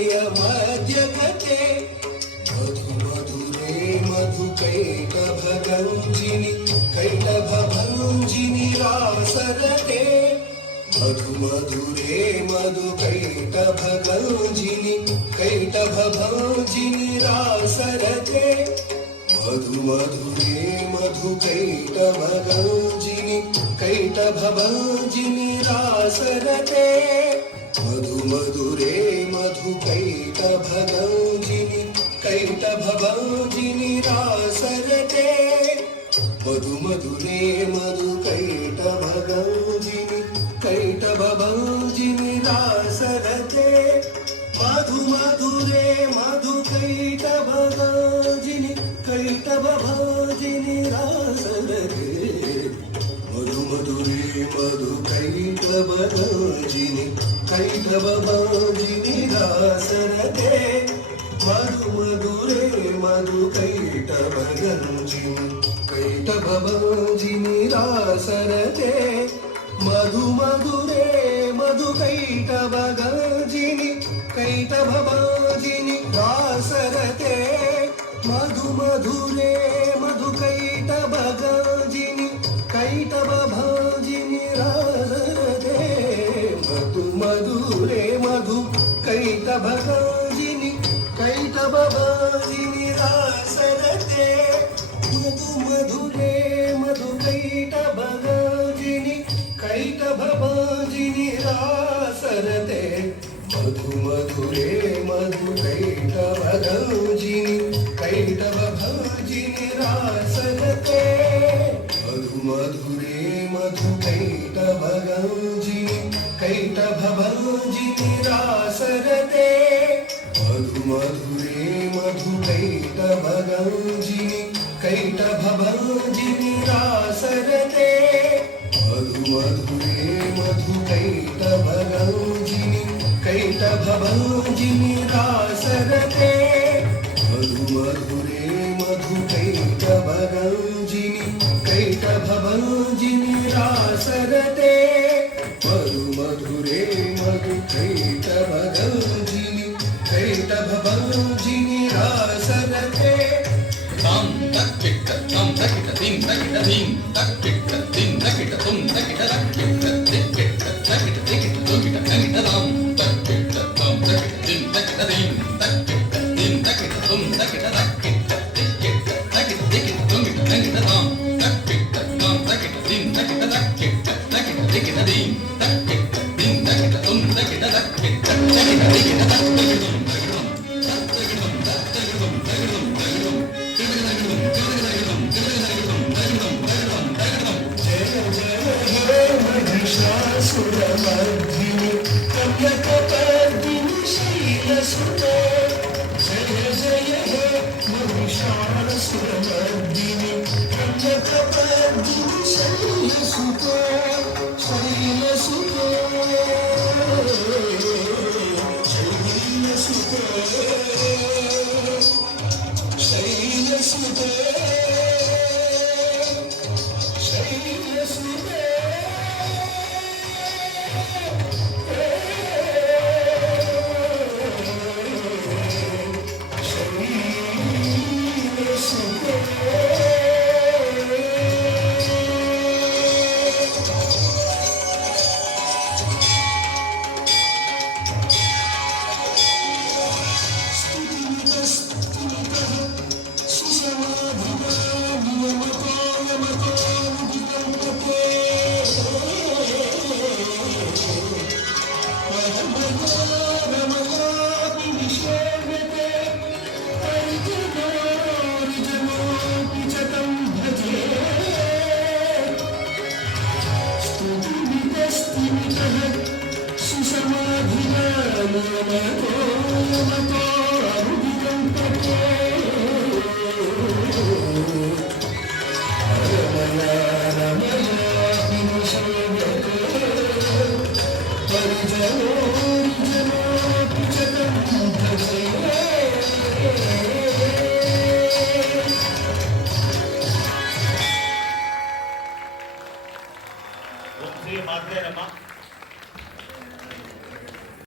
हृदय मध्यगते मधु मधुरे मधुकैटभगञ्जिनि कैटभभञ्जिनि रासरते मधु मधुरे मधुकैटभगञ्जिनि कैटभभञ्जिनि रासरते मधु मधुरे मधुकैटभगञ्जिनि कैटभभञ्जिनि रासरते मधु मधुरे मधुकैटभगञ्जिनि कैटभभञ्जिनि रासरते मधु मधुरे मधुकैटभगञ्जिनि कैटभभञ्जिनि रासरते मधु मधुरे मधुकैटभगञ्जिनि कैटभभञ्जिनि रासरते मधु मधुरे मधुकैटभगञ्जिनि कैटभभञ्जिनि रासरते मधु मधुरे मधुकैटभगञ्जिनि कैटभभञ्जिनि रासरते मधु मधुरे मधुकैटभगञ्जिनि कैटभभञ्जिनि रासरते मधु मधुरे मधुकैटभगञ्जिनि कैटभभञ्जिनि रासरते मधु मधुरे मधुकैटभगञ्जिनि कैटभभञ्जिनि रासरते मधु मधुरे मधुकैटभगञ्जिनि कैटभभञ्जिनि रासरते मधु मधुरे मधुकैटभगञ्जिनि कैटभभञ्जिनि रासरते मधु मधुरे मधुकैटभगञ्जिनि कैटभभञ्जिनि रासरते मधु मधुरे मधुकैटभगञ्जिनि कैटभभञ्जिनि रासरते मधु मधुरे मधुकैटभगञ्जिनि कैटभभञ्जिनि रासरते मधु मधुरे मधुकैटभगञ्जिनि कैटभभञ्जिनि रासरते मधु मधुरे मधुकैटभगञ्जिनि कैटभभञ्जिनि रासरते tam tak kita tam tak kita tim tak kita tim tak kita tim tak kita tum tak kita tak kita tik kita tak kita tik kita tum kita tak kita tam tak kita tam tak kita tim tak kita tim tak kita tim tak kita tum tak kita tak kita tik kita tak kita tik kita tum kita tak kita tam tak kita tam tak kita tim tak kita tak kita tak kita tik kita tim tak kita tim tak kita tum tak kita tak kita tak kita tik kita tak kita सुरमर्दिनि कन्यकपर्दिनि शैलसुते जय जय हे महिषासुरमर्दिनि कन्यकपर्दिनि शैलसुते शैलसुते शैलसुते